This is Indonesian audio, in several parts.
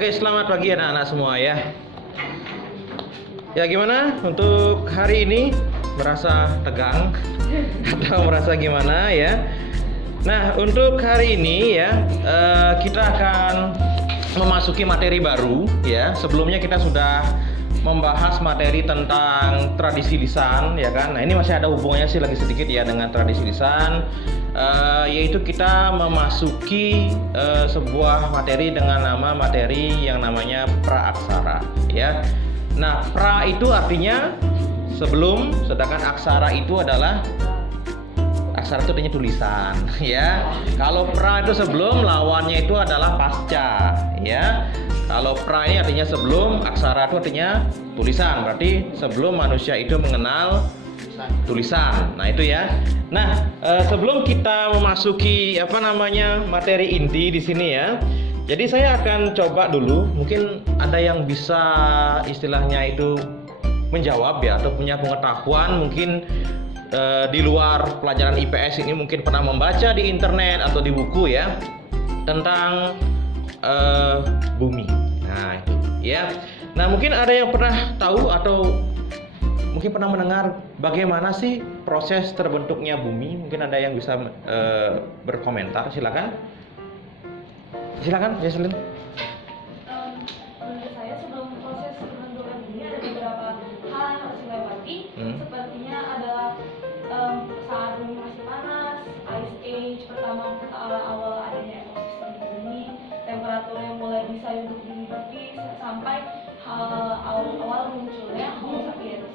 Oke, selamat pagi anak-anak semua ya. Ya gimana untuk hari ini? Merasa tegang atau merasa gimana ya? Nah, untuk hari ini ya kita akan memasuki materi baru ya. Sebelumnya kita sudah membahas materi tentang tradisi lisan ya kan. Nah, ini masih ada hubungannya sih lagi sedikit ya dengan tradisi lisan. Yaitu kita memasuki sebuah materi dengan nama materi yang namanya praaksara ya. Nah, pra itu artinya sebelum, sedangkan aksara itu adalah aksara itu artinya tulisan ya. Kalau pra itu sebelum, lawannya itu adalah pasca ya. Kalau pra ini artinya sebelum, aksara itu artinya tulisan. Berarti sebelum manusia itu mengenal tulisan. Nah, itu ya. Nah, sebelum kita memasuki materi inti di sini ya. Jadi saya akan coba dulu, mungkin ada yang bisa istilahnya itu menjawab ya, atau punya pengetahuan mungkin di luar pelajaran IPS ini, mungkin pernah membaca di internet atau di buku ya tentang bumi. Nah, itu ya. Nah, mungkin ada yang pernah tahu atau mungkin pernah mendengar bagaimana sih proses terbentuknya bumi? Mungkin ada yang bisa berkomentar, silakan. Silakan, Jesslyn. Menurut saya sebelum proses pembentukan bumi ada beberapa hal yang harus dilewati. Sepertinya adalah saat bumi masih panas, ice age pertama awal adanya ekosistem bumi, temperatur yang mulai bisa hidup sampai awal munculnya Homo sapiens.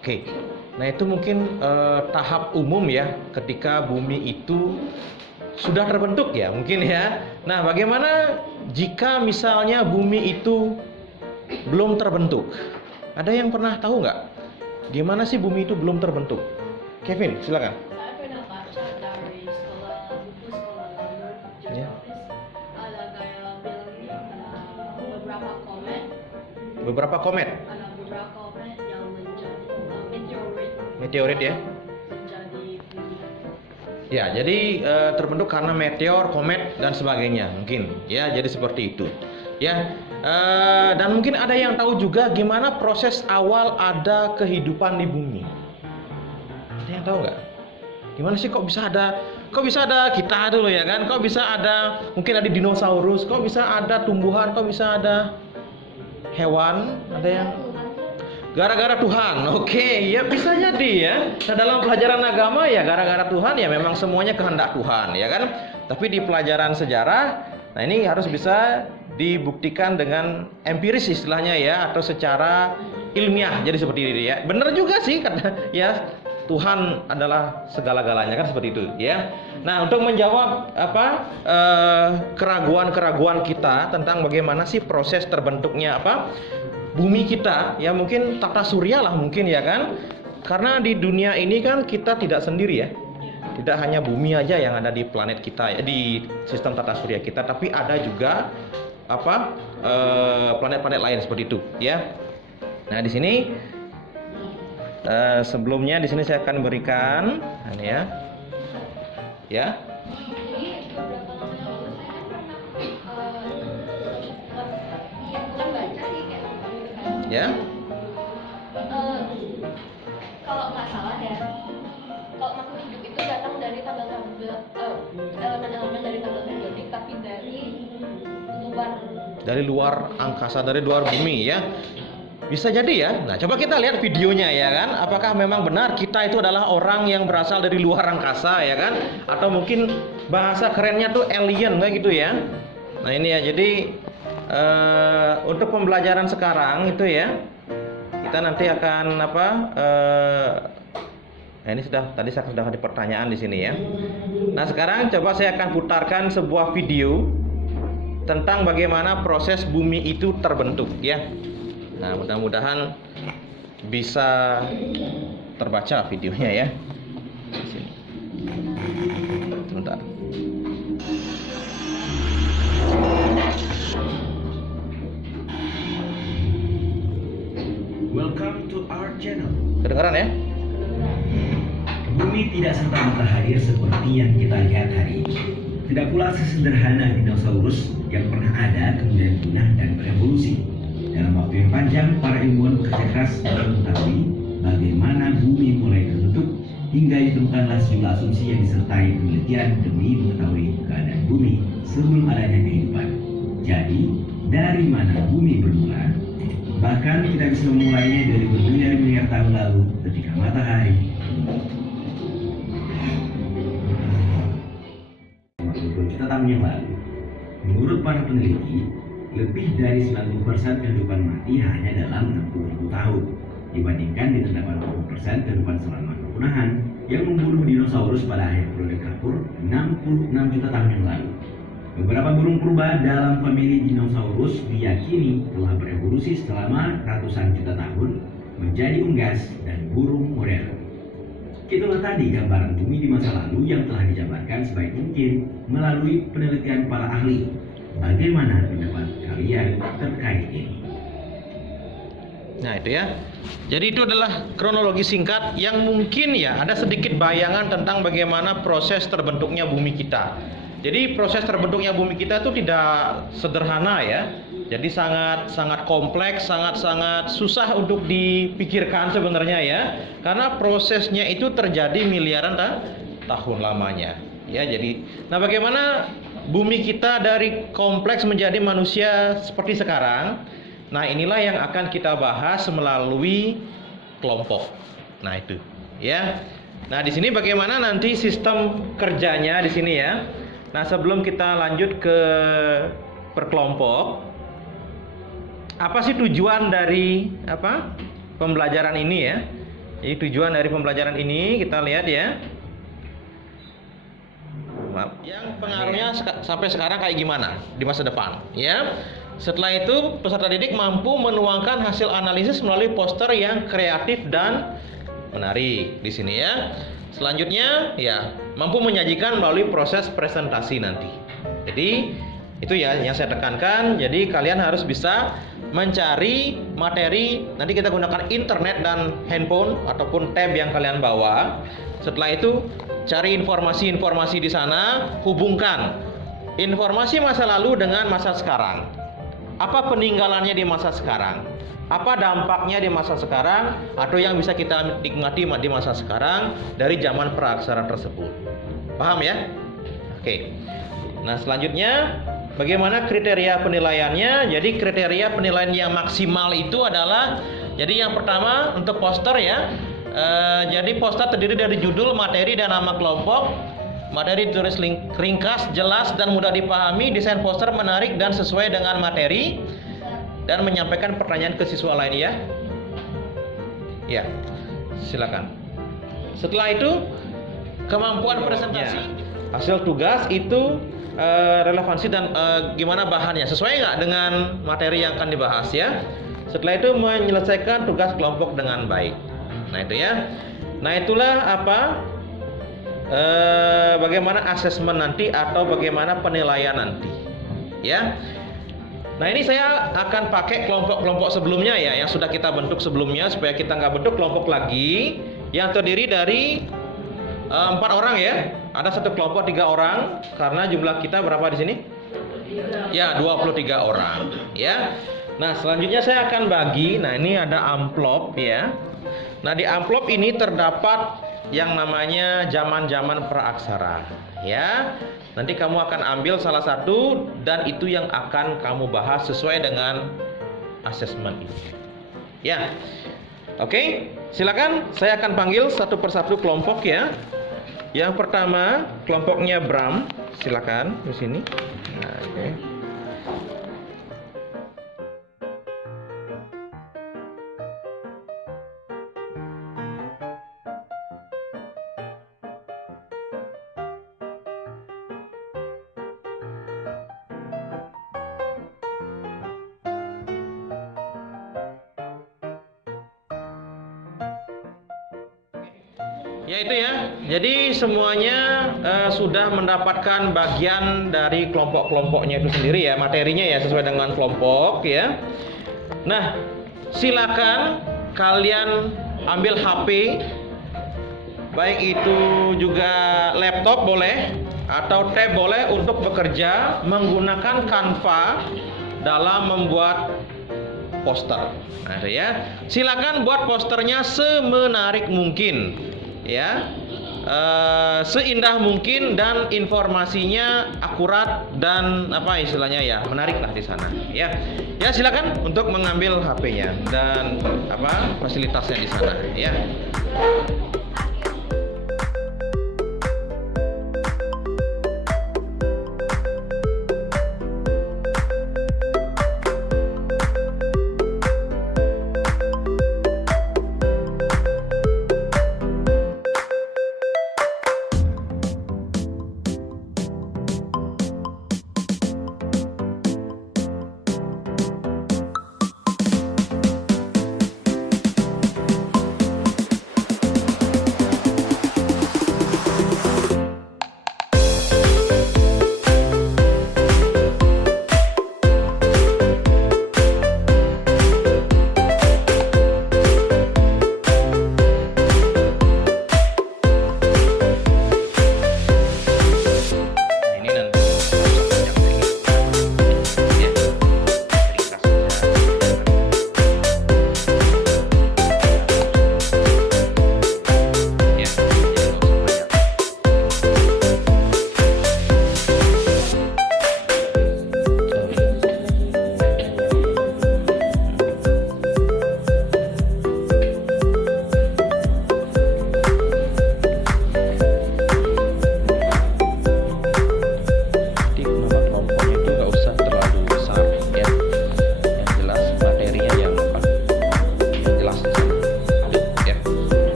Oke, nah itu mungkin tahap umum ya ketika bumi itu sudah terbentuk ya mungkin ya. Nah, bagaimana jika misalnya bumi itu belum terbentuk? Ada yang pernah tahu nggak? Gimana sih bumi itu belum terbentuk? Kevin, silakan. Saya pernah baca dari buku sekolah lalu jurnalis, ada kayak bilangnya beberapa komet yang menjadi Meteorit ya. menjadi bumi. Ya, jadi terbentuk karena meteor, komet dan sebagainya mungkin ya. Jadi seperti itu ya. Dan mungkin ada yang tahu juga gimana proses awal ada kehidupan di bumi. Ada yang tahu nggak? Gimana sih kok bisa ada kita dulu ya kan? Kok bisa ada, mungkin ada dinosaurus, kok bisa ada tumbuhan, kok bisa ada hewan? Ada yang gara-gara Tuhan. Oke, ya bisa jadi ya. Nah, dalam pelajaran agama ya gara-gara Tuhan ya, memang semuanya kehendak Tuhan ya kan. Tapi di pelajaran sejarah, nah ini harus bisa dibuktikan dengan empiris istilahnya ya, atau secara ilmiah. Jadi seperti ini ya. Benar juga sih kata ya, Tuhan adalah segala-galanya kan, seperti itu ya. Nah, untuk menjawab keraguan-keraguan kita tentang bagaimana sih proses terbentuknya bumi kita ya, mungkin tata surya lah mungkin ya kan. Karena di dunia ini kan kita tidak sendiri ya. Tidak hanya bumi aja yang ada di planet kita ya, di sistem tata surya kita, tapi ada juga planet-planet lain seperti itu ya. Nah, di sini sebelumnya di sini saya akan berikan ini ya. Ya. Jadi beberapa lama yang lalu saya kan pernah bukan baca sih kayak Ya. kalau nggak salah ya, kalau makhluk hidup itu datang dari elemen-elemen dari tabel periodik, tapi Dari luar angkasa, dari luar bumi ya. Bisa jadi ya. Nah, coba kita lihat videonya ya kan. Apakah memang benar kita itu adalah orang yang berasal dari luar angkasa ya kan? Atau mungkin bahasa kerennya tuh alien kayak gitu ya. Nah, ini ya. Jadi untuk pembelajaran sekarang itu ya, kita nanti akan nah, ini tadi saya sudah ada pertanyaan di sini ya. Nah, sekarang coba saya akan putarkan sebuah video tentang bagaimana proses bumi itu terbentuk ya. Nah, mudah-mudahan bisa terbaca videonya ya. Di sini. Sebentar. Welcome to our channel. Kedengaran ya? Bumi tidak serta-merta hadir seperti yang kita lihat hari ini. tidak pula sesederhana dinosaurus yang pernah ada kemudian punah dan berevolusi. Dalam waktu yang panjang, para ilmuwan bekerja keras untuk mengetahui bagaimana bumi mulai terbentuk hingga ditemukanlah sejumlah asumsi yang disertai penelitian demi mengetahui keadaan bumi sebelum adanya kehidupan. Jadi, dari mana bumi bermula? Bahkan kita bisa memulainya dari bermiliar-miliar tahun lalu ketika matahari juta tahun yang lalu. Menurut para peneliti, lebih dari 90% kehidupan mati hanya dalam 60.000 tahun dibandingkan dengan 80% kehidupan selama kepunahan yang membunuh dinosaurus pada akhir periode Kapur 66 juta tahun yang lalu. Beberapa burung purba dalam famili dinosaurus diyakini telah berevolusi selama ratusan juta tahun menjadi unggas dan burung modern. Itulah tadi gambaran bumi di masa lalu yang telah dijabarkan sebaik mungkin melalui penelitian para ahli. Bagaimana pendapat kalian terkait ini? Nah itu ya. Jadi itu adalah kronologi singkat yang mungkin ya ada sedikit bayangan tentang bagaimana proses terbentuknya bumi kita. Jadi proses terbentuknya bumi kita itu tidak sederhana ya. Jadi sangat kompleks, sangat susah untuk dipikirkan sebenarnya ya. Karena prosesnya itu terjadi miliaran tahun lamanya. Ya, jadi nah bagaimana bumi kita dari kompleks menjadi manusia seperti sekarang? Nah, inilah yang akan kita bahas melalui kelompok. Nah, itu ya. Nah, di sini bagaimana nanti sistem kerjanya di sini ya. Nah, sebelum kita lanjut ke perkelompok, apa sih tujuan dari pembelajaran ini ya? Jadi tujuan dari pembelajaran ini kita lihat ya. Yang pengaruhnya sampai sekarang kayak gimana di masa depan ya. Setelah itu peserta didik mampu menuangkan hasil analisis melalui poster yang kreatif dan menarik di sini ya. Selanjutnya ya mampu menyajikan melalui proses presentasi nanti. Jadi itu ya yang saya tekankan. Jadi kalian harus bisa mencari materi. Nanti kita gunakan internet dan handphone ataupun tab yang kalian bawa. Setelah itu cari informasi-informasi di sana, hubungkan informasi masa lalu dengan masa sekarang. Apa peninggalannya di masa sekarang? Apa dampaknya di masa sekarang atau yang bisa kita nikmati di masa sekarang dari zaman praksara tersebut. Paham ya? Oke. Nah, selanjutnya bagaimana kriteria penilaiannya? Jadi kriteria penilaian yang maksimal itu adalah jadi yang pertama untuk poster ya. Jadi poster terdiri dari judul, materi, dan nama kelompok. Materi ditulis ringkas, jelas, dan mudah dipahami. Desain poster menarik dan sesuai dengan materi, dan menyampaikan pertanyaan ke siswa lain ya. Ya, silakan. Setelah itu kemampuan presentasi, hasil tugas itu relevansi dan gimana bahannya, sesuai nggak dengan materi yang akan dibahas ya. Setelah itu menyelesaikan tugas kelompok dengan baik. Nah itu ya. Nah itulah bagaimana asesmen nanti atau bagaimana penilaian nanti ya. Nah ini saya akan pakai kelompok-kelompok sebelumnya ya, yang sudah kita bentuk sebelumnya, supaya kita nggak bentuk kelompok lagi yang terdiri dari 4 orang ya. Ada satu kelompok 3 orang karena jumlah kita berapa di sini? Ya 23 orang ya. Nah selanjutnya saya akan bagi. Nah ini ada amplop ya. Nah di amplop ini terdapat yang namanya zaman-zaman praaksara ya. Nanti kamu akan ambil salah satu dan itu yang akan kamu bahas sesuai dengan asesmen ini ya. Oke, silakan saya akan panggil satu persatu kelompok ya. Yang pertama kelompoknya Bram, silakan di sini. Nah, oke. Ya itu ya. Jadi semuanya sudah mendapatkan bagian dari kelompok-kelompoknya itu sendiri ya, materinya ya sesuai dengan kelompok ya. Nah, silakan kalian ambil HP, baik itu juga laptop boleh atau tab boleh untuk bekerja menggunakan Canva dalam membuat poster. Nah, ya. Silakan buat posternya semenarik mungkin, ya. Seindah mungkin dan informasinya akurat dan apa istilahnya ya, menarik lah di sana, ya. Ya, silakan untuk mengambil HP-nya dan apa fasilitasnya di sana, ya.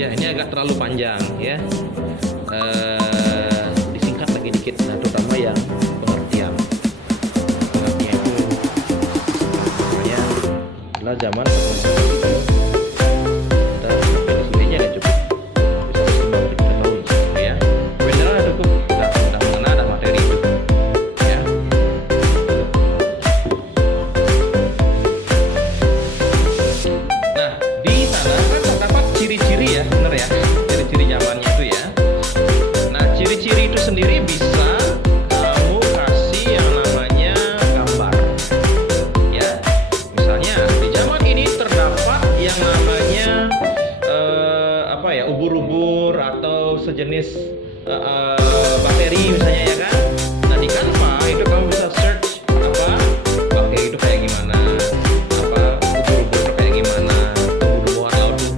Ya, ini agak terlalu panjang ya. Disingkat lagi dikit, nah terutama yang pengertian. Pengertian itu misalnya adalah zaman kita diskusinya nggak cukup bisa sesimpel kita tahu ya. Webinar udah cukup, udah mengenal ada materi itu ya. Nah, di sana kan terdapat ciri-ciri ya, bener ya, ciri-ciri zamannya itu ya. Nah, ciri-ciri itu sendiri bisa kamu kasih yang namanya gambar ya. Misalnya di zaman ini terdapat yang namanya apa ya, ubur-ubur atau sejenis bakteri misalnya ya kan. Nah, di Canva itu kamu bisa search apa bakteri itu kayak gimana, apa ubur-ubur itu kayak gimana, tumbuh-tumbuhan laut itu.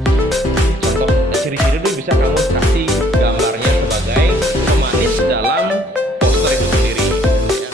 Contoh ciri-ciri itu bisa kamu kasih gambarnya sebagai pemanis dalam poster itu sendiri ya.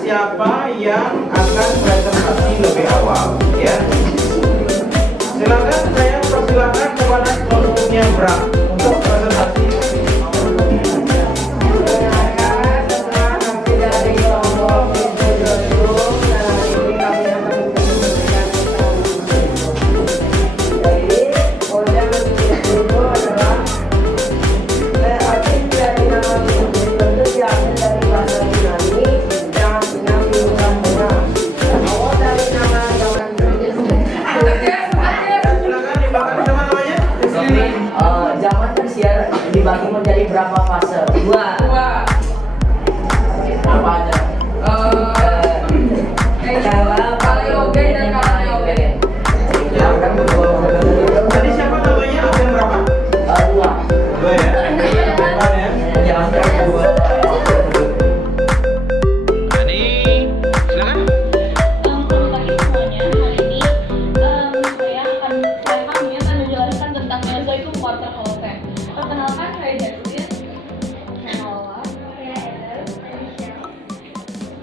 siapa yang akan presentasi lebih awal, ya. Silakan, saya persilakan kepada kelompoknya Bram untuk presentasi. Zaman tersier dibagi menjadi berapa fase? Dua. Apa aja? Karaoke dan karaoke. Tadi siapa namanya? Absen berapa? Dua. Dua ya? Depan ya? Jangan dua. Ani, silakan. Selamat pagi semuanya. Hari ini kami akan menjelaskan tentang Mesozoikum Quarter Holocene. Perkenalkan, saya Jasmine.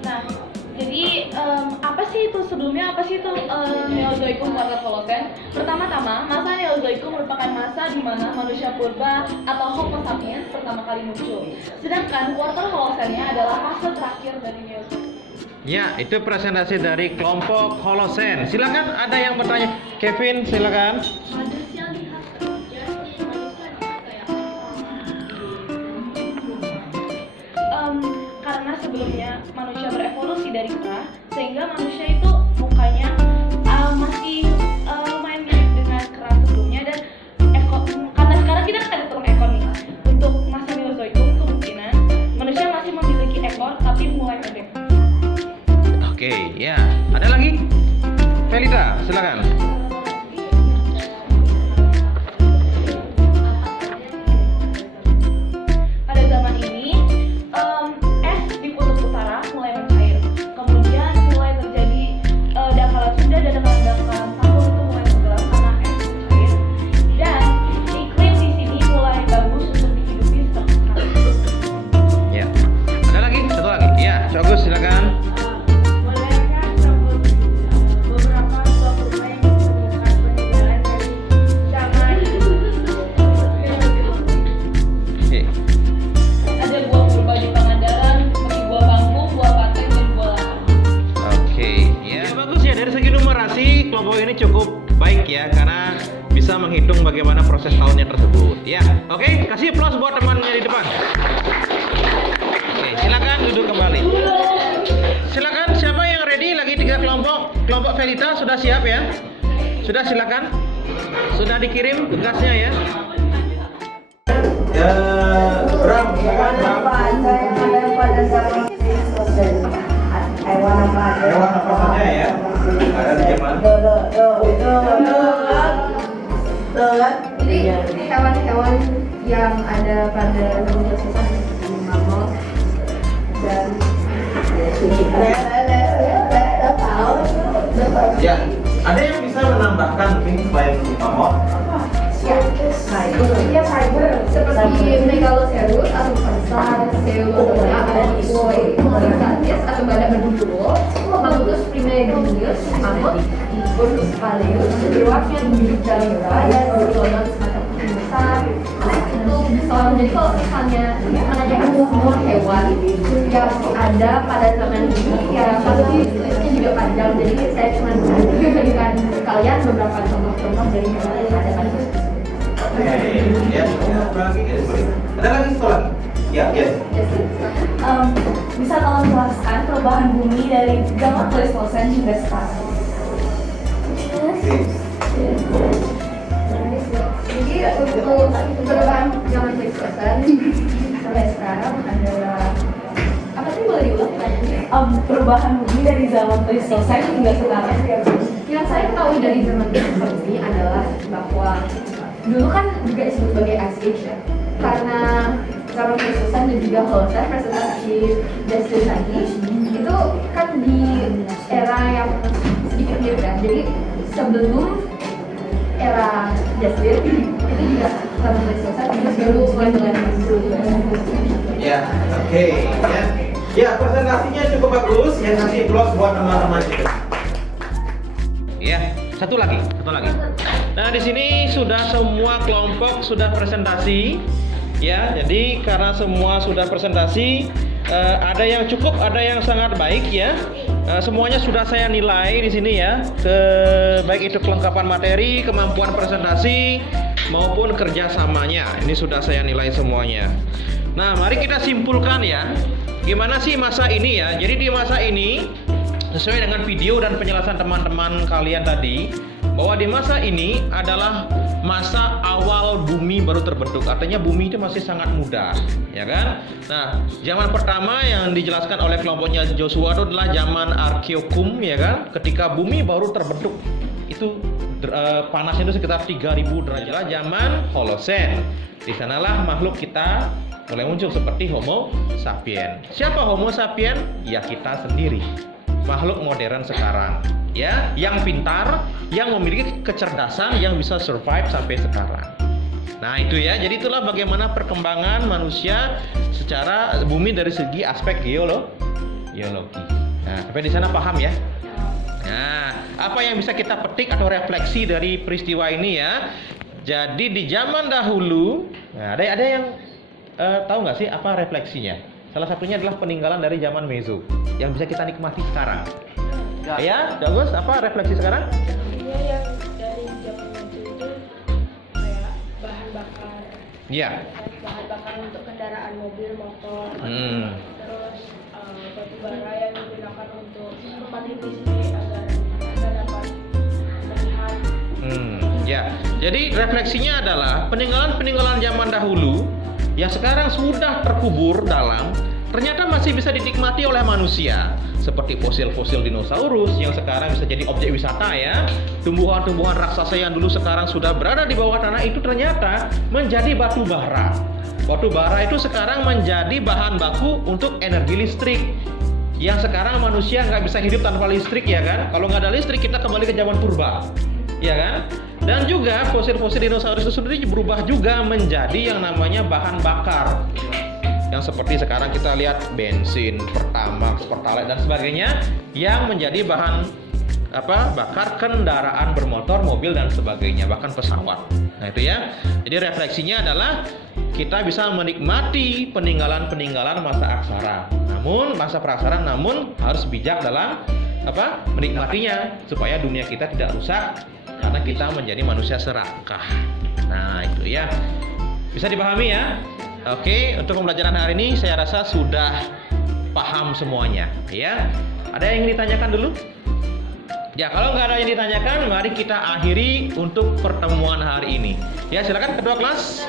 Nah, jadi apa sih itu sebelumnya? Apa sih itu Neozoikum Quarter Holocene? Pertama-tama, masa Neozoikum merupakan masa di mana manusia purba atau Homo sapiens pertama kali muncul. Sedangkan Quarter Holocene-nya adalah fase terakhir dari Neozoikum. Ya, itu presentasi dari kelompok Holocene. Silakan, ada yang bertanya. Kevin, silakan. Manusia lihat jadi manusia kayak Karena sebelumnya manusia berevolusi dari kera, sehingga manusia itu mukanya masih lumayan mirip dengan kera sebelumnya dan karena sekarang kita kan ada turun ekor nih. Untuk masa Mesozoikum kemungkinan manusia masih memiliki ekor tapi mulai pendek. Oke, ya. Ada lagi? Felita, silakan. Pada zaman ini, es di kutub utara mulai mencair. Kemudian mulai terjadi dangkalan Sunda dan dangkalan Sambung itu mulai tenggelam karena es mencair. Dan iklim di sini mulai bagus untuk dihidupi seperti sekarang. Ya. Ada lagi? Satu lagi. Ya, Cogus, silakan. beberapa suatu yang ditemukan peninggalan dari zaman Oke. Ada buah purba di Pangandaran, seperti buah bangku, buah pateng, dan buah lalang. Oke, ya. Bagus ya, dari segi numerasi kelompok ini cukup baik ya karena bisa menghitung bagaimana proses tahunnya tersebut. Ya, oke, kasih aplaus buat temannya di depan. Oke, silakan duduk kembali. Silakan, siapa yang ready? Lagi 3 kelompok. Kelompok Felita sudah siap ya? Sudah, silakan. Sudah dikirim tugasnya ya? Bram, silakan Bram. Hewan apa saja ya? Ada di Jerman. Jadi hewan-hewan yang ada pada dunia sosial seperti mamut dan Ya, ada yang bisa menambahkan mungkin selain mamut? seperti Megalosaurus atau Pasar, Seulodona, ada Koi, Mosasaurus atau badak berduduk, Mammutus primigenius, mamut, Ursus paleus, luasnya hidup dalam gua dan Ursolon semacam kucing besar. Itu jadi kalau misalnya menanyakan semua hewan yang ada pada zaman ini, ya pasti listnya juga panjang. Jadi saya cuma memberikan kalian beberapa contoh-contoh dari hewan yang ada pada zaman. Ya, ada lagi satu lagi? Ya, yes. Bisa tolong jelaskan perubahan bumi dari zaman Pleistosen hingga sekarang? Jadi untuk perubahan zaman Pleistosen sampai sekarang adalah apa sih, boleh diulang pertanyaannya? Perubahan bumi dari zaman Pleistosen hingga sekarang. Yang saya ketahui dari zaman Pleistosen ini adalah bahwa dulu kan juga disebut sebagai Ice Age ya, karena zaman Pleistosen dan juga Holocene presentasi Jasmine tadi itu kan di era yang sedikit mirip ya. Jadi sebelum era Jasmine itu juga zaman Pleistosen itu baru mulai dengan Ya, oke. Ya. Ya, presentasinya cukup bagus. Ya, kasih applause buat teman-teman kita. Ya, satu lagi. Nah, di sini sudah semua kelompok sudah presentasi. Ya, jadi karena semua sudah presentasi, ada yang cukup, ada yang sangat baik ya. Semuanya sudah saya nilai di sini ya. Baik itu kelengkapan materi, kemampuan presentasi maupun kerjasamanya. Ini sudah saya nilai semuanya. Nah, mari kita simpulkan ya. Gimana sih masa ini ya? Jadi di masa ini sesuai dengan video dan penjelasan teman-teman kalian tadi, bahwa di masa ini adalah masa awal bumi baru terbentuk. Artinya bumi itu masih sangat muda, ya kan? Nah, zaman pertama yang dijelaskan oleh kelompoknya Joshua itu adalah zaman Archeokum, ya kan? Ketika bumi baru terbentuk, itu panasnya itu sekitar 3000 derajat. Zaman Holocene. Di sanalah makhluk kita mulai muncul seperti Homo sapien. Siapa Homo sapien? Ya kita sendiri. Makhluk modern sekarang, ya, yang pintar, yang memiliki kecerdasan, yang bisa survive sampai sekarang. Nah, itu ya. Jadi itulah bagaimana perkembangan manusia secara bumi dari segi aspek geologi. Nah, sampai di sana paham ya? Nah, apa yang bisa kita petik atau refleksi dari peristiwa ini ya? Jadi di zaman dahulu, nah, ada yang tahu nggak sih apa refleksinya? Salah satunya adalah peninggalan dari zaman Meso yang bisa kita nikmati sekarang. Ya, bagus. Apa refleksi sekarang? Iya, yang dari zaman Meso itu kayak bahan bakar. Iya. Bahan bakar untuk kendaraan mobil, motor. Terus batu bara yang digunakan untuk tempat listrik agar Anda dapat melihat. Ya. Jadi refleksinya adalah peninggalan-peninggalan zaman dahulu yang sekarang sudah terkubur dalam, ternyata masih bisa dinikmati oleh manusia, seperti fosil-fosil dinosaurus yang sekarang bisa jadi objek wisata ya. Tumbuhan-tumbuhan raksasa yang dulu sekarang sudah berada di bawah tanah itu ternyata menjadi batu bara. Batu bara itu sekarang menjadi bahan baku untuk energi listrik. Yang sekarang manusia nggak bisa hidup tanpa listrik, ya kan? Kalau nggak ada listrik kita kembali ke zaman purba, ya kan? Dan juga fosil-fosil dinosaurus itu sendiri berubah juga menjadi yang namanya bahan bakar. Yang seperti sekarang kita lihat bensin, Pertamax, Pertalite dan sebagainya yang menjadi bahan bakar kendaraan bermotor, mobil dan sebagainya, bahkan pesawat. Nah, itu ya. Jadi refleksinya adalah kita bisa menikmati peninggalan-peninggalan masa aksara. Namun masa praksara harus bijak dalam menikmatinya supaya dunia kita tidak rusak karena kita menjadi manusia serakah. Nah, itu ya. Bisa dipahami ya? Oke, untuk pembelajaran hari ini saya rasa sudah paham semuanya, ya. Ada yang ingin ditanyakan dulu? Ya, kalau nggak ada yang ditanyakan, mari kita akhiri untuk pertemuan hari ini. Ya, silakan ketua kelas.